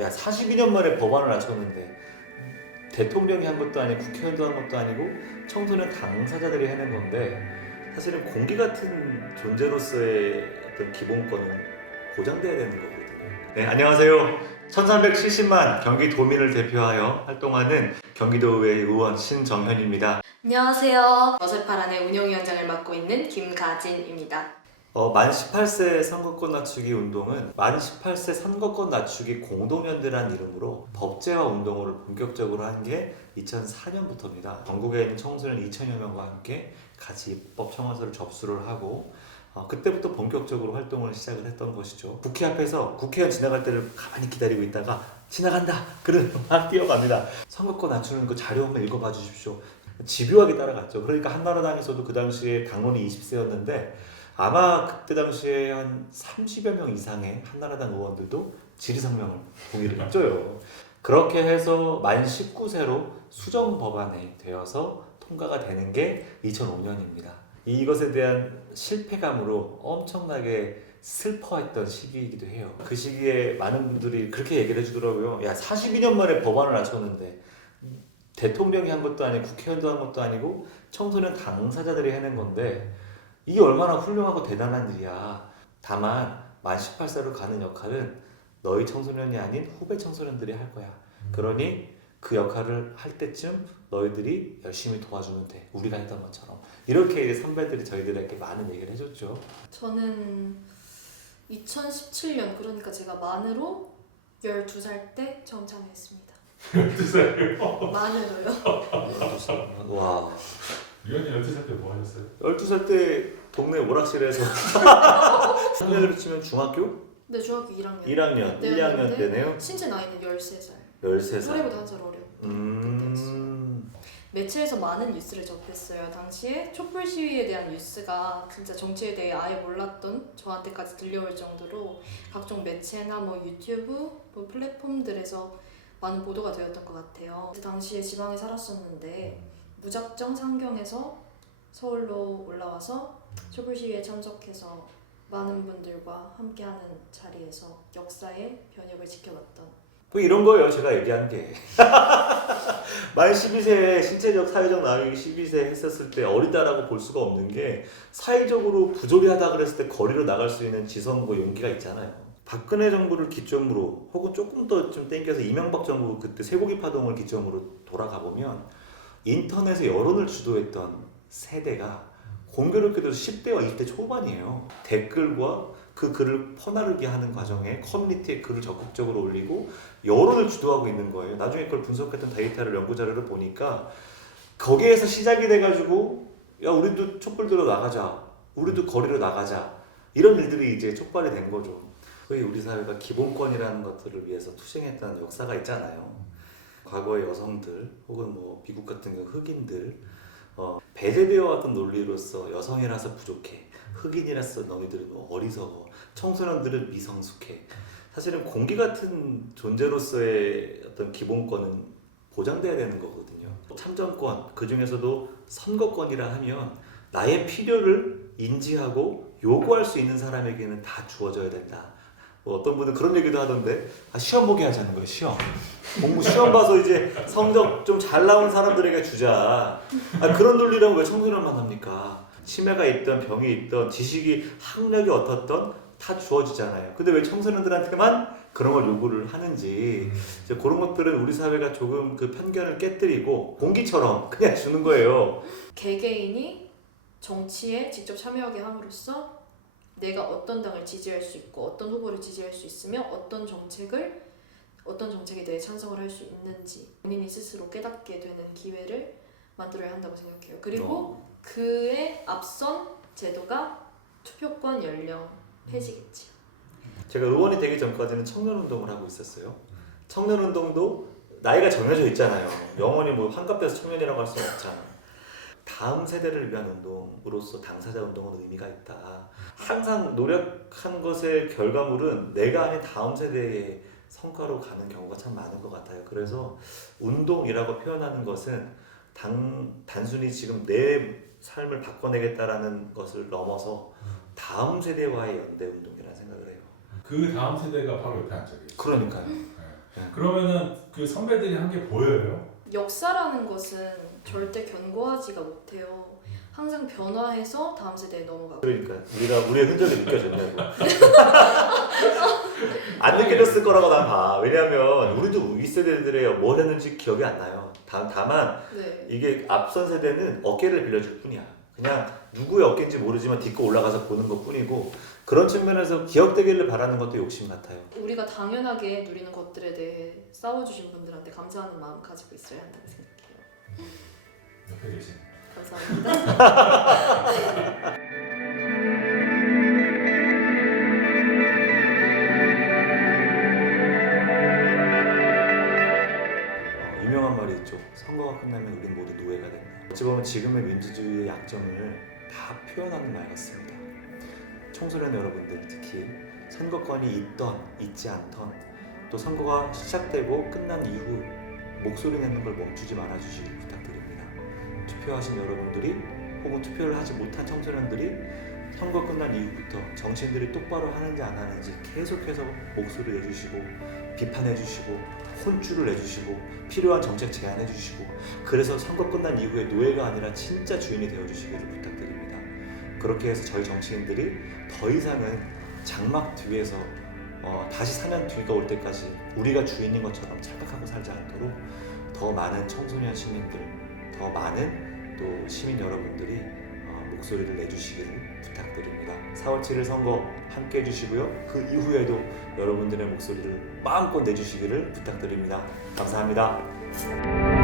야 42년 만에 법안을 낮췄는데 대통령이 한 것도 아니고 국회의원도 한 것도 아니고 청소년 당사자들이 해낸 건데 사실은 공기 같은 존재로서의 어떤 기본권은 보장돼야 되는 거거든요. 네, 안녕하세요. 1370만 경기도민을 대표하여 활동하는 경기도의회 의원 신정현입니다. 안녕하세요. 어설파란의 운영위원장을 맡고 있는 김가진입니다. 만 18세 선거권 낮추기 운동은 만 18세 선거권 낮추기 공동연대라는 이름으로 법제화 운동을 본격적으로 한 게 2004년부터입니다. 전국에 있는 청소년 2천여 명과 함께 같이 입법 청원서를 접수를 하고 그때부터 본격적으로 활동을 시작을 했던 것이죠. 국회 앞에서 국회의원 지나갈 때를 가만히 기다리고 있다가 지나간다! 그러면 막 뛰어갑니다. 선거권 낮추는 그 자료 한번 읽어봐 주십시오. 집요하게 따라갔죠. 그러니까 한나라당에서도 그 당시에 당론이 20세였는데 아마 그때 당시에 한 30여 명 이상의 한나라당 의원들도 질의성명을 동의를 했죠. 그렇게 해서 만 19세로 수정 법안이 되어서 통과가 되는 게 2005년입니다. 이것에 대한 실패감으로 엄청나게 슬퍼했던 시기이기도 해요. 그 시기에 많은 분들이 그렇게 얘기를 해주더라고요. 야 42년 만에 법안을 낮췄는데 대통령이 한 것도 아니고 국회의원도 한 것도 아니고 청소년 당사자들이 해낸 건데 이게 얼마나 훌륭하고 대단한 일이야. 다만 만 18세로 가는 역할은 너희 청소년이 아닌 후배 청소년들이 할 거야. 그러니 그 역할을 할 때쯤 너희들이 열심히 도와주면 돼. 우리가 했던 것처럼. 이렇게 이제 선배들이 저희들에게 많은 얘기를 해줬죠. 저는 2017년, 그러니까 제가 만으로 12살 때 처음 참여했습니다. 12살이요? 만으로요? 와. 위원님 12살 때 뭐 하셨어요? 12살 때 동네 오락실에서 3년으로 치면 중학교? 네, 중학교 1학년. 1학년, 1학년 때네요. 신체 나이는 13살. 13살. 올해보다 한 살 어려. 매체에서 많은 뉴스를 접했어요. 당시에 촛불 시위에 대한 뉴스가 진짜 정치에 대해 아예 몰랐던 저한테까지 들려올 정도로 각종 매체나 뭐 유튜브, 뭐 플랫폼들에서 많은 보도가 되었던 것 같아요. 그 당시에 지방에 살았었는데 무작정 상경에서 서울로 올라와서 촛불 시위에 참석해서 많은 분들과 함께하는 자리에서 역사의 변혁을 지켜봤던 뭐 이런 거예요. 제가 얘기한 게. 만 12세에 신체적 사회적 나이가 12세 했었을 때 어리다라고 볼 수가 없는 게 사회적으로 부조리하다 그랬을 때 거리로 나갈 수 있는 지성과 용기가 있잖아요. 박근혜 정부를 기점으로 혹은 조금 더 좀 땡겨서 이명박 정부 그때 쇠고기 파동을 기점으로 돌아가 보면 인터넷에 여론을 주도했던 세대가 공교롭게도 10대와 20대 초반이에요. 댓글과 그 글을 퍼나르게 하는 과정에 커뮤니티에 글을 적극적으로 올리고 여론을 주도하고 있는 거예요. 나중에 그걸 분석했던 데이터를 연구자료를 보니까 거기에서 시작이 돼가지고 야 우리도 촛불 들어 나가자, 우리도 거리로 나가자, 이런 일들이 이제 촉발이 된 거죠. 소위 우리 사회가 기본권이라는 것들을 위해서 투쟁했다는 역사가 있잖아요. 과거의 여성들 혹은 뭐 미국 같은 경우 흑인들 배제되어 왔던 논리로서 여성이라서 부족해, 흑인이라서 너희들은 어리석어, 청소년들은 미성숙해. 사실은 공기 같은 존재로서의 어떤 기본권은 보장돼야 되는 거거든요. 참정권, 그 중에서도 선거권이라 하면 나의 필요를 인지하고 요구할 수 있는 사람에게는 다 주어져야 된다. 뭐 어떤 분은 그런 얘기도 하던데 시험 보게 하자는 거예요. 공부 시험 봐서 이제 성적 좀 잘 나온 사람들에게 주자. 그런 논리라고 왜 청소년만 합니까? 치매가 있던 병이 있던 지식이 학력이 어떻던 다 주어지잖아요. 근데 왜 청소년들한테만 그런 걸 요구를 하는지 이제 그런 것들은 우리 사회가 조금 그 편견을 깨뜨리고 공기처럼 그냥 주는 거예요. 개개인이 정치에 직접 참여하게 함으로써 내가 어떤 당을 지지할 수 있고 어떤 후보를 지지할 수 있으며 어떤 정책에 대해 찬성을 할 수 있는지 본인이 스스로 깨닫게 되는 기회를 만들어야 한다고 생각해요. 그리고 그에 앞선 제도가 투표권 연령 폐지겠지. 제가 의원이 되기 전까지는 청년운동을 하고 있었어요. 청년운동도 나이가 정해져 있잖아요. 영원히 뭐 환갑돼서 청년이라고 할 수는 없잖아. 다음 세대를 위한 운동으로서 당사자 운동은 의미가 있다. 항상 노력한 것의 결과물은 내가 아닌 다음 세대의 성과로 가는 경우가 참 많은 것 같아요. 그래서 운동이라고 표현하는 것은 단순히 지금 내 삶을 바꿔내겠다라는 것을 넘어서 다음 세대와의 연대 운동이라는 생각을 해요. 그 다음 세대가 바로 옆에 앉아 계세요. 그러니까요. 네. 그러면은 그 선배들이 한 게 보여요? 역사라는 것은 절대 견고하지가 못해요. 항상 변화해서 다음 세대에 넘어가고. 그러니까 우리의 흔적이 느껴졌냐고. 안 느껴졌을 거라고 난 봐. 왜냐면 우리도 윗세대들의 뭘 했는지 기억이 안 나요. 다만 네. 이게 앞선 세대는 어깨를 빌려줄 뿐이야. 그냥 누구의 어깨인지 모르지만 딛고 올라가서 보는 것 뿐이고, 그런 측면에서 기억되기를 바라는 것도 욕심 같아요. 우리가 당연하게 누리는 것들에 대해 싸워주신 분들한테 감사하는 마음 가지고 있어야 한다고 생각해요. 옆에 계신. 감사합니다. 유명한 말이 있죠. 선거가 끝나면 우린 모두 노예가 된다. 어찌 보면 지금의 민주주의의 약점을 다 표현하는 말 같습니다. 청소년 여러분들 특히 선거권이 있던 있지 않던, 또 선거가 시작되고 끝난 이후 목소리 내는 걸 멈추지 말아 주시길 부탁드립니다. 투표하신 여러분들이 혹은 투표를 하지 못한 청소년들이 선거 끝난 이후부터 정치인들이 똑바로 하는지 안 하는지 계속해서 목소리 내주시고 비판해 주시고 혼쭐을 내주시고 필요한 정책 제안해 주시고, 그래서 선거 끝난 이후에 노예가 아니라 진짜 주인이 되어 주시기를 부탁드립니다. 그렇게 해서 저희 정치인들이 더 이상은 장막 뒤에서 다시 4년 뒤가 올 때까지 우리가 주인인 것처럼 착각하고 살지 않도록 더 많은 청소년 시민들, 더 많은 또 시민 여러분들이 목소리를 내주시기를 부탁드립니다. 4월 7일 선거 함께 해주시고요. 그 이후에도 여러분들의 목소리를 마음껏 내주시기를 부탁드립니다. 감사합니다.